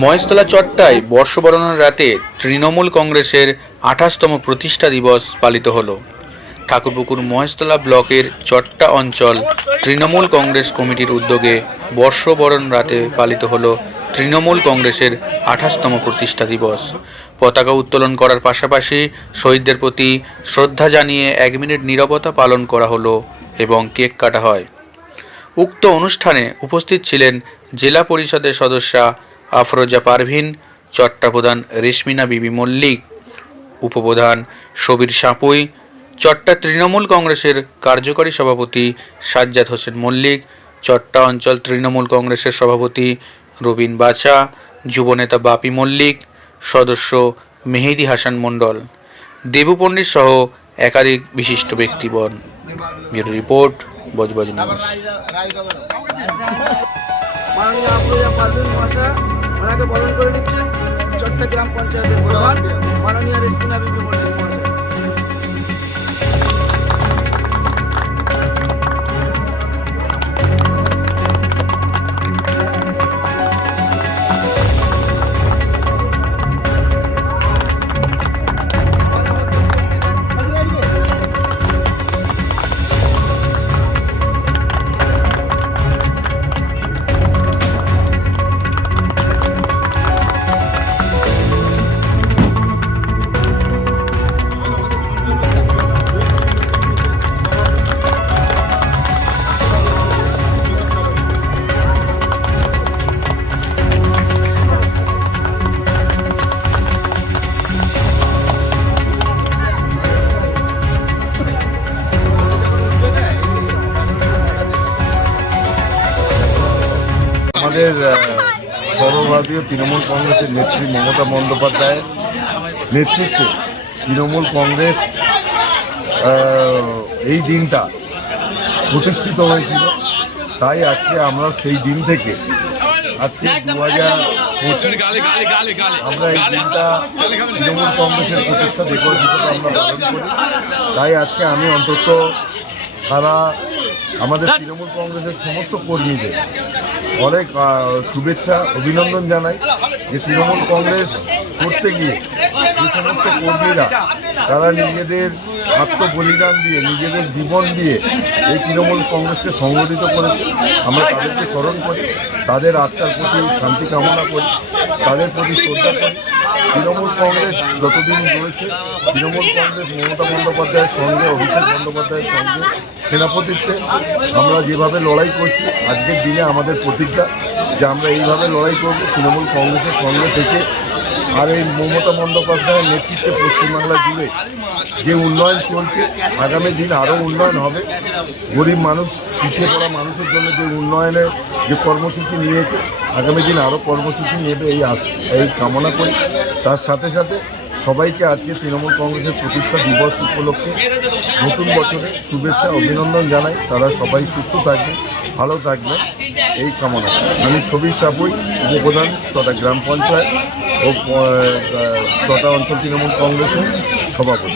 মহেশতলা চট্টায় বর্ষবরণের রাতে তৃণমূল কংগ্রেসের আঠাশতম প্রতিষ্ঠা দিবস পালিত হলো। ঠাকুরপুকুর মহেশতলা ব্লকের চট্টা অঞ্চল তৃণমূল কংগ্রেস কমিটির উদ্যোগে বর্ষবরণ রাতে পালিত হলো তৃণমূল কংগ্রেসের আঠাশতম প্রতিষ্ঠা দিবস। পতাকা উত্তোলন করার পাশাপাশি শহীদদের প্রতি শ্রদ্ধা জানিয়ে এক মিনিট নীরবতা পালন করা হলো এবং কেক কাটা হয়। উক্ত অনুষ্ঠানে উপস্থিত ছিলেন জেলা পরিষদের সদস্যা আফরোজা পারভিন, চট্টপ্রধান রেশমিনা বিবি মল্লিক, উপপ্রধান সবির সাপুই, চট্টা তৃণমূল কংগ্রেসের কার্যকরী সভাপতি সাজ্জাদ হোসেন মল্লিক, চট্টা অঞ্চল তৃণমূল কংগ্রেসের সভাপতি রবিন বাছা, যুবনেতা বাপি মল্লিক, সদস্য মেহেদি হাসান মণ্ডল। দেবু পণ্ডিত সহ একাধিক বিশিষ্ট ব্যক্তিবন ব্যুরো রিপোর্ট, বজবজ নিউজ। ওনাকে বরণ করে নিচ্ছেন চট্টগ্রাম পঞ্চায়েতের প্রধান মাননীয় রেস্তিনা বিবি আমাদের সর্বভারতীয় তৃণমূল কংগ্রেসের নেত্রী মমতা বন্দ্যোপাধ্যায়ের নেতৃত্বে তৃণমূল কংগ্রেস এই দিনটা প্রতিষ্ঠিত হয়েছিল। তাই আজকে আমরা সেই দিন থেকে আজকে দু হাজার পঁচিশ আমরা এই দিনটা তৃণমূল কংগ্রেসের প্রতিষ্ঠা হিসেবে আমরা পালন করি। তাই আজকে আমি অন্তত সারা আমাদের তৃণমূল কংগ্রেসের সমস্ত কর্মীদের অনেক শুভেচ্ছা, অভিনন্দন জানাই যে তৃণমূল কংগ্রেস করতে গিয়ে যে সমস্ত কর্মীরা, তারা নিজেদের আত্মবলিদান দিয়ে, নিজেদের জীবন দিয়ে এই তৃণমূল কংগ্রেসকে সংগঠিত করেছে। আমরা তাদেরকে স্মরণ করি, তাদের আত্মার প্রতি শান্তি কামনা করি, তাদের প্রতি শ্রদ্ধা করি। তৃণমূল কংগ্রেস যতদিন রয়েছে, তৃণমূল কংগ্রেস মমতা বন্দ্যোপাধ্যায়ের সঙ্গে, অভিষেক বন্দ্যোপাধ্যায়ের সঙ্গে সেনাপতিত্বে আমরা যেভাবে লড়াই করছি, আজকের দিনে আমাদের প্রতিজ্ঞা যে আমরা এইভাবে লড়াই করব তৃণমূল কংগ্রেসের সঙ্গে থেকে আর এই মমতা বন্দ্যোপাধ্যায়ের নেতৃত্বে পশ্চিমবাংলা জুড়ে যে উন্নয়ন চলছে, আগামী দিন আরও উন্নয়ন হবে। গরিব মানুষ, পিছিয়ে পড়া মানুষের জন্য যে উন্নয়নের যে কর্মসূচি নিয়েছে, আগামী দিন আরও কর্মসূচি নেবে, এই আস এই কামনা করি। তার সাথে সাথে সবাইকে আজকে তৃণমূল কংগ্রেসের প্রতিষ্ঠা দিবস উপলক্ষে নতুন বছরে শুভেচ্ছা, অভিনন্দন জানাই। তারা সবাই সুস্থ থাকবে ভালো থাকবে এই কামনা। আমি সবির সাপুই উপপ্রধান ছটা গ্রাম পঞ্চায়েত ও ছটা অঞ্চল তৃণমূল কংগ্রেসের সভাপতি।